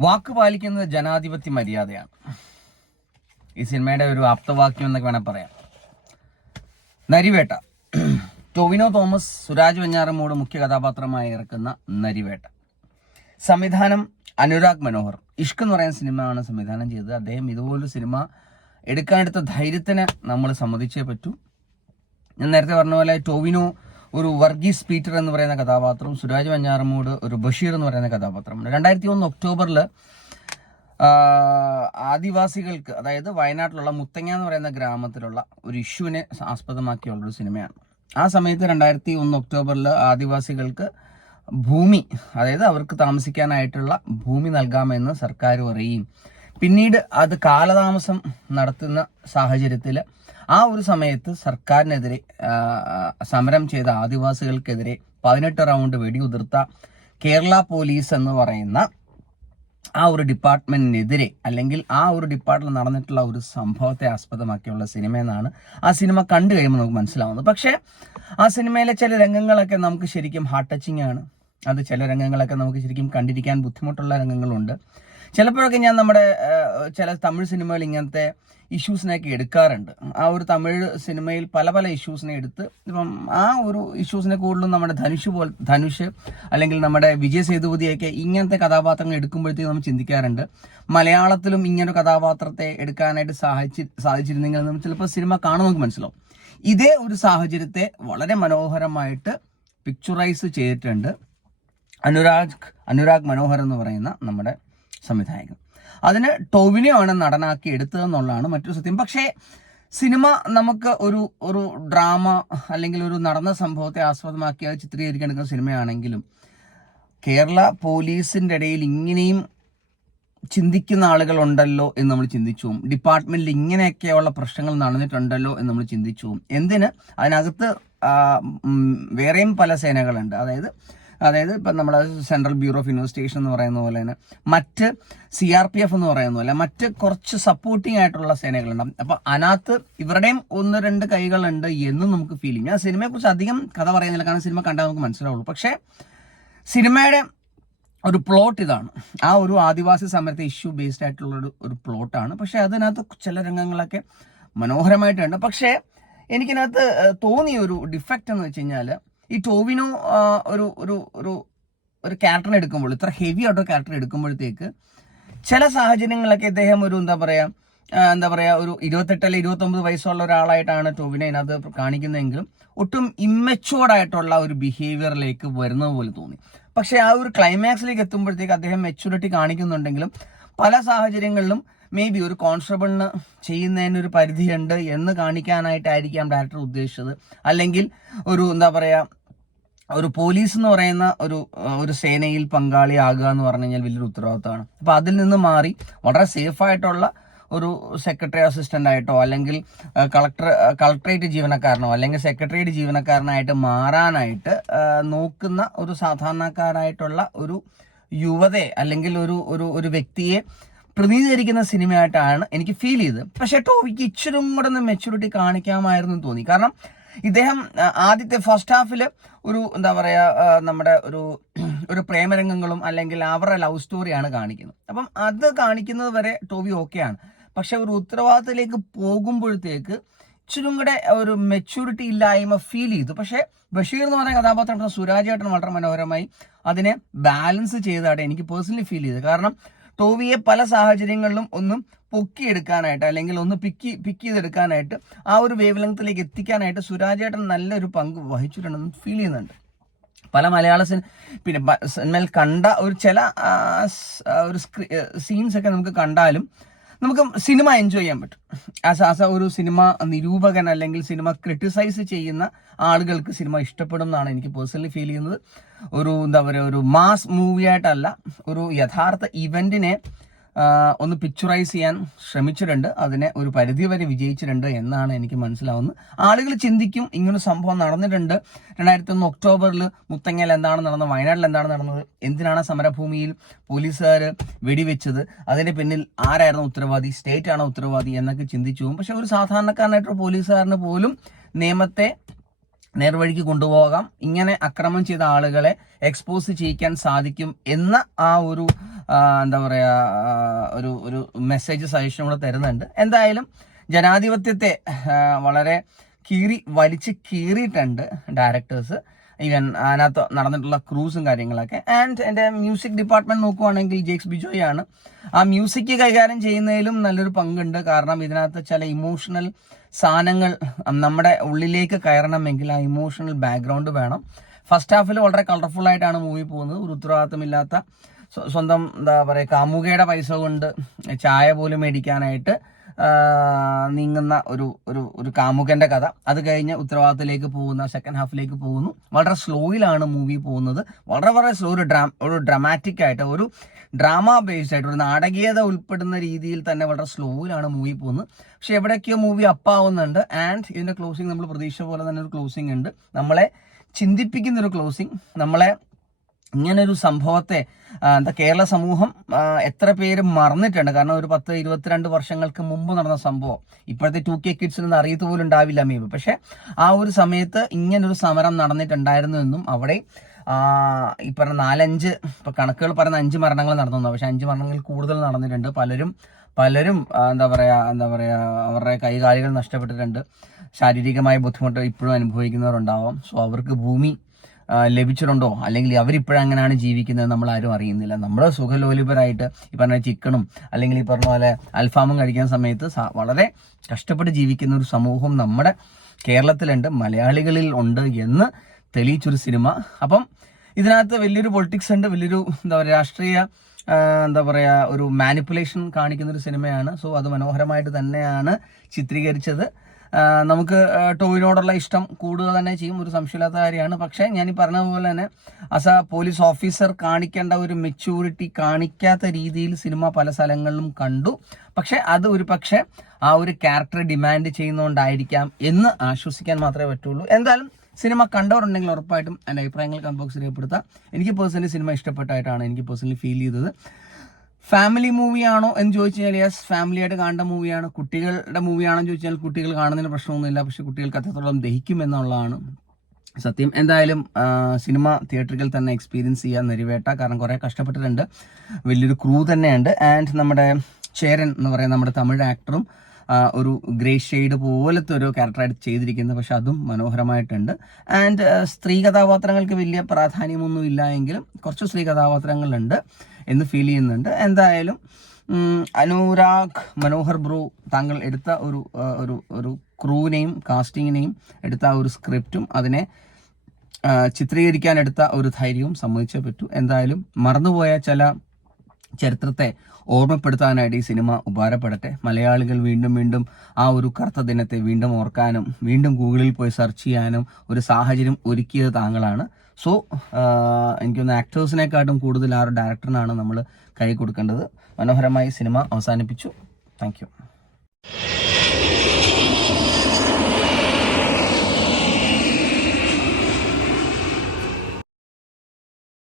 വാക്ക് പാലിക്കുന്നത് ജനാധിപത്യ മര്യാദയാണ്. ഈ സിനിമയുടെ ഒരു ആപ്തവാക്യം എന്നൊക്കെ വേണേൽ പറയാം. നരിവേട്ട. ടൊവിനോ തോമസ് സുരാജ് വെഞ്ഞാറമ്മൂട് മുഖ്യ കഥാപാത്രമായി ഇറക്കുന്ന നരിവേട്ട. സംവിധാനം അനുരാഗ് മനോഹർ. ഇഷ്ക് എന്ന് പറയുന്ന സിനിമയാണ് സംവിധാനം ചെയ്തത്. അദ്ദേഹം ഇതുപോലൊരു സിനിമ എടുക്കാനെടുത്ത ധൈര്യത്തിന് നമ്മൾ സമ്മതിച്ചേ പറ്റൂ. ഞാൻ നേരത്തെ പറഞ്ഞ പോലെ ടോവിനോ ഒരു വർഗീസ് പീറ്റർ എന്ന് പറയുന്ന കഥാപാത്രം സുരാജ് വഞ്ഞാറമൂട് ഒരു ബഷീർ എന്ന് പറയുന്ന കഥാപാത്രം രണ്ടായിരത്തി ഒന്ന് ഒക്ടോബറിൽ ആദിവാസികൾക്ക് അതായത് വയനാട്ടിലുള്ള മുത്തങ്ങ എന്ന് പറയുന്ന ഗ്രാമത്തിലുള്ള ഒരു ഇഷ്യൂവിനെ ആസ്പദമാക്കിയുള്ള ഒരു സിനിമയാണ്. ആ സമയത്ത് രണ്ടായിരത്തി ഒന്ന് ഒക്ടോബറിൽ ആദിവാസികൾക്ക് ഭൂമി അതായത് അവർക്ക് താമസിക്കാനായിട്ടുള്ള ഭൂമി നൽകാമെന്ന് സർക്കാർ പറയുകയും പിന്നീട് അത് കാലതാമസം നടത്തുന്ന സാഹചര്യത്തിൽ ആ ഒരു സമയത്ത് സർക്കാരിനെതിരെ സമരം ചെയ്ത ആദിവാസികൾക്കെതിരെ പതിനെട്ട് റൗണ്ട് വെടിയുതിർത്ത കേരള പോലീസ് എന്ന് പറയുന്ന ആ ഒരു ഡിപ്പാർട്ട്മെന്റിനെതിരെ അല്ലെങ്കിൽ ആ ഒരു ഡിപ്പാർട്ട്മെന്റ് നടന്നിട്ടുള്ള ഒരു സംഭവത്തെ ആസ്പദമാക്കിയുള്ള സിനിമ എന്നാണ് ആ സിനിമ കണ്ടു കഴിയുമ്പോൾ നമുക്ക് മനസ്സിലാവുന്നത്. പക്ഷേ ആ സിനിമയിലെ ചില രംഗങ്ങളൊക്കെ നമുക്ക് ശരിക്കും ഹാർട്ട് ടച്ചിങ് ആണ്. അത് ചില രംഗങ്ങളൊക്കെ നമുക്ക് ശരിക്കും കണ്ടിരിക്കാൻ ബുദ്ധിമുട്ടുള്ള രംഗങ്ങളുണ്ട്. ചിലപ്പോഴൊക്കെ ഞാൻ നമ്മുടെ ചില തമിഴ് സിനിമകൾ ഇങ്ങനത്തെ ഇഷ്യൂസിനെയൊക്കെ എടുക്കാറുണ്ട്. ആ ഒരു തമിഴ് സിനിമയിൽ പല പല ഇഷ്യൂസിനെ എടുത്ത് ഇപ്പം ആ ഒരു ഇഷ്യൂസിനെ കൂടുതലും നമ്മുടെ ധനുഷ് പോൽ ധനുഷ് അല്ലെങ്കിൽ നമ്മുടെ വിജയ് സേതുപതിയൊക്കെ ഇങ്ങനത്തെ കഥാപാത്രങ്ങൾ എടുക്കുമ്പോഴത്തേക്ക് നമ്മൾ ചിന്തിക്കാറുണ്ട്. മലയാളത്തിലും ഇങ്ങനൊരു കഥാപാത്രത്തെ എടുക്കാനായിട്ട് സഹായിച്ചി സാധിച്ചിരുന്നെങ്കിൽ നമ്മൾ ചിലപ്പോൾ സിനിമ കാണുമ്പോൾ നമുക്ക് മനസ്സിലാവും. ഇതേ ഒരു സാഹചര്യത്തെ വളരെ മനോഹരമായിട്ട് പിക്ചറൈസ് ചെയ്തിട്ടുണ്ട്. അനുരാഗ് അനുരാഗ് മനോഹർ എന്ന് പറയുന്ന നമ്മുടെ സംവിധായകൻ അതിന് ടോവിനെയാണ് നടനാക്കി എടുത്തതെന്നുള്ളതാണ് മറ്റൊരു സത്യം പക്ഷേ സിനിമ നമുക്ക് ഒരു ഒരു ഡ്രാമ അല്ലെങ്കിൽ ഒരു നടന്ന സംഭവത്തെ ആസ്പദമാക്കി അത് ചിത്രീകരിക്കാൻ സിനിമയാണെങ്കിലും കേരള പോലീസിന്റെ ഇടയിൽ ഇങ്ങനെയും ചിന്തിക്കുന്ന ആളുകളുണ്ടല്ലോ എന്ന് നമ്മൾ ചിന്തിച്ചു. ഡിപ്പാർട്ട്മെന്റിൽ ഇങ്ങനെയൊക്കെയുള്ള പ്രശ്നങ്ങൾ നടന്നിട്ടുണ്ടല്ലോ എന്ന് നമ്മൾ ചിന്തിച്ചു. എന്തിന് അതിനകത്ത് വേറെയും പല സേനകളുണ്ട് അതായത് അതായത് ഇപ്പം നമ്മൾ സെൻട്രൽ ബ്യൂറോ ഓഫ് ഇൻവെസ്റ്റിഗേഷൻ എന്ന് പറയുന്ന പോലെ തന്നെ മറ്റ് സി ആർ പി എഫ് എന്ന് പറയുന്ന പോലെ മറ്റ് കുറച്ച് സപ്പോർട്ടിംഗ് ആയിട്ടുള്ള സേനകളുണ്ടാവും. അപ്പം അതിനകത്ത് ഇവരുടെയും ഒന്ന് രണ്ട് കൈകളുണ്ട് എന്നും നമുക്ക് ഫീൽ ചെയ്യും. ഞാൻ സിനിമയെക്കുറിച്ച് അധികം കഥ പറയുന്നില്ല. കാരണം സിനിമ കണ്ടാൽ നമുക്ക് മനസ്സിലാവുള്ളൂ. പക്ഷേ സിനിമയുടെ ഒരു പ്ലോട്ട് ഇതാണ്. ആ ഒരു ആദിവാസി സമരത്തെ ഇഷ്യൂ ബേസ്ഡ് ആയിട്ടുള്ള ഒരു പ്ലോട്ടാണ് പക്ഷേ അതിനകത്ത് ചില രംഗങ്ങളൊക്കെ മനോഹരമായിട്ടുണ്ട്. പക്ഷേ എനിക്കിനകത്ത് തോന്നിയ ഒരു ഡിഫക്റ്റ് എന്ന് വെച്ച് കഴിഞ്ഞാൽ ഈ ടോവിനോ ഒരു ഒരു ഒരു ഒരു ക്യാരക്ടറിനെ എടുക്കുമ്പോൾ ഇത്ര ഹെവി ആയിട്ടൊരു ക്യാരക്ടർ എടുക്കുമ്പോഴത്തേക്ക് ചില സാഹചര്യങ്ങളൊക്കെ ഇദ്ദേഹം ഒരു എന്താ പറയുക എന്താ പറയുക ഒരു ഇരുപത്തെട്ട് അല്ലെങ്കിൽ ഇരുപത്തൊമ്പത് വയസ്സുള്ള ഒരാളായിട്ടാണ് ടോവിനെ അതിനകത്ത് കാണിക്കുന്നതെങ്കിലും ഒട്ടും ഇമ്മച്ചുവർഡായിട്ടുള്ള ഒരു ബിഹേവിയറിലേക്ക് വരുന്നത് പോലെ തോന്നി. പക്ഷേ ആ ഒരു ക്ലൈമാക്സിലേക്ക് എത്തുമ്പോഴത്തേക്ക് അദ്ദേഹം മെച്യൂരിറ്റി കാണിക്കുന്നുണ്ടെങ്കിലും പല സാഹചര്യങ്ങളിലും മേ ബി ഒരു കോൺസ്റ്റബിളിന് ചെയ്യുന്നതിന് ഒരു പരിധിയുണ്ട് എന്ന് കാണിക്കാനായിട്ടായിരിക്കാം ഡയറക്ടർ ഉദ്ദേശിച്ചത്. അല്ലെങ്കിൽ ഒരു എന്താ പറയാ ഒരു പോലീസ് എന്ന് പറയുന്ന ഒരു ഒരു സേനയിൽ പങ്കാളി പങ്കാളിയാകുക എന്ന് പറഞ്ഞു കഴിഞ്ഞാൽ വലിയൊരു ഉത്തരവാദിത്തമാണ്. അപ്പൊ അതിൽ നിന്ന് മാറി വളരെ സേഫ് ആയിട്ടുള്ള ഒരു സെക്രട്ടറി അസിസ്റ്റന്റ് ആയിട്ടോ അല്ലെങ്കിൽ കളക്ടർ കളക്ടറേറ്റ് ജീവനക്കാരനോ അല്ലെങ്കിൽ സെക്രട്ടറിയേറ്റ് ജീവനക്കാരനായിട്ട് മാറാനായിട്ട് നോക്കുന്ന ഒരു സാധാരണക്കാരായിട്ടുള്ള ഒരു യുവതയെ അല്ലെങ്കിൽ ഒരു ഒരു ഒരു വ്യക്തിയെ പ്രതിനിധീകരിക്കുന്ന സിനിമയായിട്ടാണ് എനിക്ക് ഫീൽ ചെയ്തത്. പക്ഷേ ടോവിക്ക് ഇച്ചിരും കൂടെ മെച്ചൂരിറ്റി കാണിക്കാമായിരുന്നു തോന്നി. കാരണം ഇദ്ദേഹം ആദ്യത്തെ ഫസ്റ്റ് ഹാഫിൽ ഒരു എന്താ പറയുക നമ്മുടെ ഒരു ഒരു പ്രേമരംഗങ്ങളും അല്ലെങ്കിൽ അവരുടെ ലവ് സ്റ്റോറിയാണ് കാണിക്കുന്നത്. അപ്പം അത് കാണിക്കുന്നത് വരെ ടോവി ഓക്കെയാണ് പക്ഷെ ഒരു ഉത്തരവാദിത്തത്തിലേക്ക് പോകുമ്പോഴത്തേക്ക് ഇച്ചിരും കൂടെ ഒരു മെച്യൂരിറ്റി ഇല്ലായ്മ ഫീൽ ചെയ്തു. പക്ഷേ ബഷീർ എന്ന് പറയുന്ന കഥാപാത്രം സുരാജ് ഏട്ടൻ വളരെ മനോഹരമായി അതിനെ ബാലൻസ് ചെയ്തതാണ് എനിക്ക് പേഴ്സണലി ഫീൽ ചെയ്തത് കാരണം ടോവിയെ പല സാഹചര്യങ്ങളിലും ഒന്നും പൊക്കിയെടുക്കാനായിട്ട് അല്ലെങ്കിൽ ഒന്ന് പിക്ക് പിക്ക് ചെയ്തെടുക്കാനായിട്ട് ആ ഒരു വേവ് ലെങ്ത്തിലേക്ക് എത്തിക്കാനായിട്ട് സുരാജേട്ടൻ നല്ലൊരു പങ്ക് വഹിച്ചിട്ടുണ്ടെന്ന് ഫീൽ ചെയ്യുന്നുണ്ട്. പല മലയാള സിനി പിന്നെ സിനിമയിൽ കണ്ട ഒരു ചില ഒരു സീൻസ് ഒക്കെ നമുക്ക് കണ്ടാലും നമുക്ക് സിനിമ എൻജോയ് ചെയ്യാൻ പറ്റും. ആസ് ആസ് ഒരു സിനിമ നിരൂപകൻ അല്ലെങ്കിൽ സിനിമ ക്രിട്ടിസൈസ് ചെയ്യുന്ന ആളുകൾക്ക് സിനിമ ഇഷ്ടപ്പെടും എന്നാണ് എനിക്ക് പേഴ്സണലി ഫീൽ ചെയ്യുന്നത്. ഒരു എന്താ പറയുക ഒരു മാസ് മൂവി ആയിട്ടല്ല ഒരു യഥാർത്ഥ ഇവന്റിനെ ഒന്ന് പിക്ചറൈസ് ചെയ്യാൻ ശ്രമിച്ചിട്ടുണ്ട്. അതിനെ ഒരു പരിധി വരെ വിജയിച്ചിട്ടുണ്ട് എന്നാണ് എനിക്ക് മനസ്സിലാവുന്നത്. ആളുകൾ ചിന്തിക്കും ഇങ്ങനൊരു സംഭവം നടന്നിട്ടുണ്ട്. രണ്ടായിരത്തി ഒന്ന് ഒക്ടോബറിൽ മുത്തങ്ങയിൽ എന്താണ് നടന്നത് വയനാട്ടിൽ എന്താണ് നടന്നത് എന്തിനാണ് സമരഭൂമിയിൽ പോലീസുകാർ വെടിവെച്ചത് അതിന്റെ പിന്നിൽ ആരായിരുന്നു ഉത്തരവാദി സ്റ്റേറ്റ് ആണോ ഉത്തരവാദി എന്നൊക്കെ ചിന്തിച്ചു പോകും. പക്ഷെ ഒരു സാധാരണക്കാരനായിട്ടുള്ള പോലീസുകാരന് പോലും നിയമത്തെ നേർവഴിക്ക് കൊണ്ടുപോകാം. ഇങ്ങനെ അക്രമം ചെയ്ത ആളുകളെ എക്സ്പോസ് ചെയ്യിക്കാൻ സാധിക്കും എന്ന ആ ഒരു എന്താ പറയാ ഒരു ഒരു മെസ്സേജ് സജഷൻ കൂടെ തരുന്നുണ്ട്. എന്തായാലും ജനാധിപത്യത്തെ വളരെ കീറി വലിച്ച് കീറിയിട്ടുണ്ട് ഡയറക്ടേഴ്സ് ഈവൻ അതിനകത്ത് നടന്നിട്ടുള്ള ക്രൂസും കാര്യങ്ങളൊക്കെ. ആൻഡ് എന്റെ മ്യൂസിക് ഡിപ്പാർട്ട്മെന്റ് നോക്കുവാണെങ്കിൽ ജേക്സ് ബിജോയ് ആണ് ആ മ്യൂസിക് കൈകാര്യം ചെയ്യുന്നതിലും നല്ലൊരു പങ്കുണ്ട്. കാരണം ഇതിനകത്ത് ചില ഇമോഷണൽ സാധനങ്ങൾ നമ്മുടെ ഉള്ളിലേക്ക് കയറണമെങ്കിൽ ആ ഇമോഷണൽ ബാക്ക്ഗ്രൗണ്ട് വേണം. ഫസ്റ്റ് ഹാഫിൽ വളരെ കളർഫുൾ ആയിട്ടാണ് മൂവി പോകുന്നത്. ഒരു ഉത്തരവാദിത്തമില്ലാത്ത സ്വന്തം എന്താ പറയുക കാമുകയുടെ പൈസ കൊണ്ട് ചായ പോലും മേടിക്കാനായിട്ട് നീങ്ങുന്ന ഒരു ഒരു ഒരു കാമുകന്റെ കഥ. അത് കഴിഞ്ഞ് ഉത്തരവാദിത്തത്തിലേക്ക് പോകുന്ന സെക്കൻഡ് ഹാഫിലേക്ക് പോകുന്നു. വളരെ സ്ലോയിലാണ് മൂവി പോകുന്നത്. വളരെ വളരെ സ്ലോ ഒരു ഡ്രാ ഒരു ഡ്രാമാറ്റിക് ആയിട്ട് ഒരു ഡ്രാമ ബേസ്ഡ് ആയിട്ട് ഒരു നാടകീയത ഉൾപ്പെടുന്ന രീതിയിൽ തന്നെ വളരെ സ്ലോയിലാണ് മൂവി പോകുന്നത്. പക്ഷെ എവിടെയൊക്കെയോ മൂവി അപ്പാവുന്നുണ്ട് ആൻഡ് ഇതിന്റെ ക്ലോസിംഗ് നമ്മൾ പ്രതീക്ഷ പോലെ തന്നെ ഒരു ക്ലോസിംഗ് ഉണ്ട്. നമ്മളെ ചിന്തിപ്പിക്കുന്ന ഒരു ക്ലോസിംഗ് നമ്മളെ ഇങ്ങനെ ഒരു സംഭവത്തെ എന്താ കേരള സമൂഹം എത്ര പേര് മറന്നിട്ടുണ്ട്. കാരണം ഒരു പത്ത് ഇരുപത്തിരണ്ട് വർഷങ്ങൾക്ക് മുമ്പ് നടന്ന സംഭവം. ഇപ്പോഴത്തെ ടു കെ കിഡ്സിനൊന്നും അറിയത്ത് പോലും ഉണ്ടാവില്ല മേ ബി പക്ഷെ ആ ഒരു സമയത്ത് ഇങ്ങനൊരു സമരം നടന്നിട്ടുണ്ടായിരുന്നു എന്നും അവിടെ ഈ പറഞ്ഞ നാലഞ്ച് ഇപ്പൊ കണക്കുകൾ പറയുന്ന അഞ്ച് മരണങ്ങൾ നടന്നു പക്ഷെ അഞ്ച് മരണങ്ങൾ കൂടുതൽ നടന്നിട്ടുണ്ട്. പലരും പലരും എന്താ പറയാ എന്താ പറയാ അവരുടെ കൈകാലികൾ നഷ്ടപ്പെട്ടിട്ടുണ്ട്. ശാരീരികമായ ബുദ്ധിമുട്ട് ഇപ്പോഴും അനുഭവിക്കുന്നവരുണ്ടാവാം. സോ അവർക്ക് ഭൂമി ലഭിച്ചിട്ടുണ്ടോ? അല്ലെങ്കിൽ അവരിപ്പോഴും അങ്ങനെയാണ് ജീവിക്കുന്നത് നമ്മൾ ആരും അറിയുന്നില്ല. നമ്മൾ സുഖലോലിപരായിട്ട് ഈ പറഞ്ഞ ചിക്കനും അല്ലെങ്കിൽ ഈ പറഞ്ഞ പോലെ അൽഫാമും കഴിക്കുന്ന സമയത്ത് വളരെ കഷ്ടപ്പെട്ട് ജീവിക്കുന്ന ഒരു സമൂഹം നമ്മുടെ കേരളത്തിലുണ്ട് മലയാളികളിൽ ഉണ്ട് എന്ന് തെളിയിച്ചൊരു സിനിമ. അപ്പം ഇതിനകത്ത് വലിയൊരു പൊളിറ്റിക്സ് ഉണ്ട് വലിയൊരു എന്താ പറയുക രാഷ്ട്രീയ എന്താ പറയുക ഒരു മാനിപ്പുലേഷൻ കാണിക്കുന്ന ഒരു സിനിമയാണ്. സോ അത് മനോഹരമായിട്ട് തന്നെയാണ് ചിത്രീകരിച്ചത്. നമുക്ക് ടോവിനോടുള്ള ഇഷ്ടം കൂടുക തന്നെ ചെയ്യും. ഒരു സംശയമില്ലാത്ത കാര്യമാണ്. പക്ഷേ ഞാൻ ഈ പറഞ്ഞ പോലെ തന്നെ ആസ് എ പോലീസ് ഓഫീസർ കാണിക്കേണ്ട ഒരു മെച്യൂരിറ്റി കാണിക്കാത്ത രീതിയിൽ സിനിമ പല സ്ഥലങ്ങളിലും കണ്ടു. പക്ഷെ അത് ഒരു പക്ഷേ ആ ഒരു ക്യാരക്ടർ ഡിമാൻഡ് ചെയ്യുന്നതുകൊണ്ടായിരിക്കാം എന്ന് ആശ്വസിക്കാൻ മാത്രമേ പറ്റുള്ളൂ. എന്തായാലും സിനിമ കണ്ടവരുണ്ടെങ്കിൽ ഉറപ്പായിട്ടും എന്റെ അഭിപ്രായങ്ങൾ കമ്പോക്സ് രേഖപ്പെടുത്താം. എനിക്ക് പേഴ്സണലി സിനിമ ഇഷ്ടപ്പെട്ടായിട്ടാണ് എനിക്ക് പേഴ്സണലി ഫീൽ ചെയ്തത്. ഫാമിലി മൂവിയാണോ എന്ന് ചോദിച്ചു കഴിഞ്ഞാൽ യെസ് ഫാമിലി ആയിട്ട് കാണേണ്ട മൂവിയാണ് കുട്ടികളുടെ മൂവിയാണോ എന്ന് ചോദിച്ചാൽ കുട്ടികൾ കാണുന്നതിന് പ്രശ്നമൊന്നുമില്ല. പക്ഷെ കുട്ടികൾക്ക് അത്രത്തോളം ദഹിക്കും എന്നുള്ളതാണ് സത്യം. എന്തായാലും സിനിമ തിയേറ്ററിൽ തന്നെ എക്സ്പീരിയൻസ് ചെയ്യാൻ നെരിവേട്ട. കാരണം കുറേ കഷ്ടപ്പെട്ടിട്ടുണ്ട്. വലിയൊരു ക്രൂ തന്നെയുണ്ട്. ആൻഡ് നമ്മുടെ ചേരൻ എന്ന് പറയുന്ന നമ്മുടെ തമിഴ് ആക്ടറും ഒരു ഗ്രേ ഷെയ്ഡ് പോലത്തെ ഒരു ക്യാരക്ടറായിട്ട് ചെയ്തിരിക്കുന്നത് പക്ഷെ അതും മനോഹരമായിട്ടുണ്ട്. ആൻഡ് സ്ത്രീ കഥാപാത്രങ്ങൾക്ക് വലിയ പ്രാധാന്യമൊന്നും ഇല്ല എങ്കിലും കുറച്ച് സ്ത്രീ കഥാപാത്രങ്ങളുണ്ട്. എന്ന് ഫീൽ ചെയ്യുന്നുണ്ട്. എന്തായാലും അനുരാഗ് മനോഹർ ബ്രോ താങ്കൾ എടുത്ത ഒരു ഒരു ഒരു ക്രൂവിനെയും കാസ്റ്റിങ്ങിനെയും എടുത്ത ആ ഒരു സ്ക്രിപ്റ്റും അതിനെ ചിത്രീകരിക്കാൻ എടുത്ത ഒരു ധൈര്യവും സമ്മതിച്ചേ പറ്റൂ. എന്തായാലും മറന്നുപോയ ചില ചരിത്രത്തെ ഓർമ്മപ്പെടുത്താനായിട്ട് ഈ സിനിമ ഉപകാരപ്പെടട്ടെ. മലയാളികൾ വീണ്ടും വീണ്ടും ആ ഒരു കറുത്ത ദിനത്തെ വീണ്ടും ഓർക്കാനും വീണ്ടും ഗൂഗിളിൽ പോയി സെർച്ച് ചെയ്യാനും ഒരു സാഹചര്യം ഒരുക്കിയത് താങ്കളാണ്. സോ എനിക്കൊന്ന് ആക്ടേഴ്സിനെക്കാട്ടും കൂടുതൽ ആ ഒരു ഡയറക്ടറിനാണ് നമ്മൾ കൈ കൊടുക്കേണ്ടത്. മനോഹരമായി സിനിമ അവസാനിപ്പിച്ചു. താങ്ക്